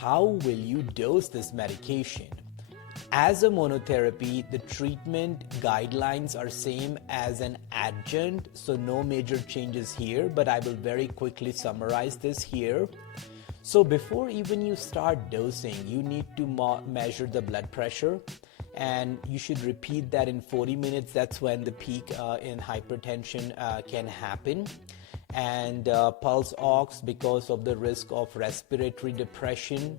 how will you dose this medication? As a monotherapy, the treatment guidelines are same as an adjunct, so no major changes here, but I will very quickly summarize this here. So before even you start dosing, you need to measure the blood pressure, and you should repeat that in 40 minutes. That's when the peak in hypertension can happen. And pulse ox because of the risk of respiratory depression.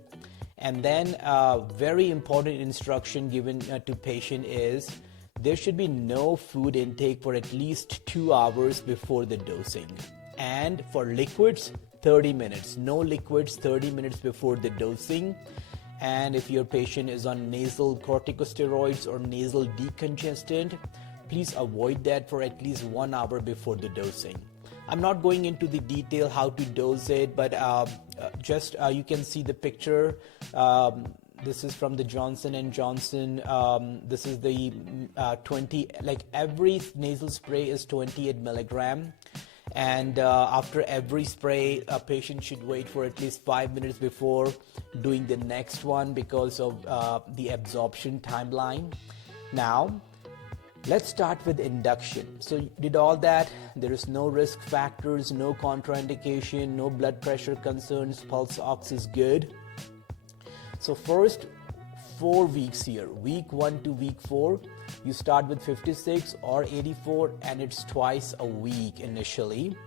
And then very important instruction given to patient is there should be no food intake for at least 2 hours before the dosing. And for liquids, 30 minutes. No liquids 30 minutes before the dosing. And if your patient is on nasal corticosteroids or nasal decongestant, please avoid that for at least 1 hour before the dosing. I'm not going into the detail how to dose it, but just you can see the picture. This is from the Johnson & Johnson. This is the 20, like every nasal spray is 28 milligram. And after every spray, a patient should wait for at least 5 minutes before doing the next one because of the absorption timeline. Now, let's start with induction. So you did all that. There is no risk factors, no contraindication, no blood pressure concerns. Pulse ox is good. So first 4 weeks here, week 1 to week 4, you start with 56 or 84, and it's twice a week initially.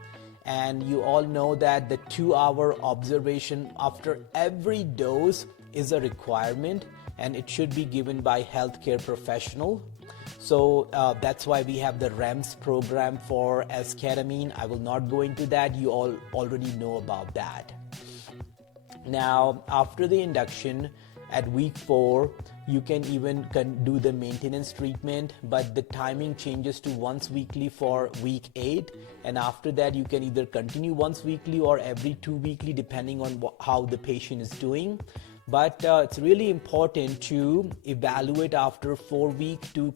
And you all know that the 2-hour observation after every dose is a requirement, and it should be given by healthcare professional. So that's why we have the REMS program for esketamine. I will not go into that. You all already know about that. Now, after the induction at week 4, you can even do the maintenance treatment, but the timing changes to once weekly for week 8. And after that, you can either continue once weekly or every 2 weekly, depending on how the patient is doing. But it's really important to evaluate after 4 weeks to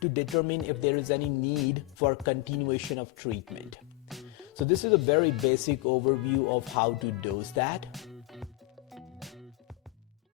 determine if there is any need for continuation of treatment. So this is a very basic overview of how to dose that.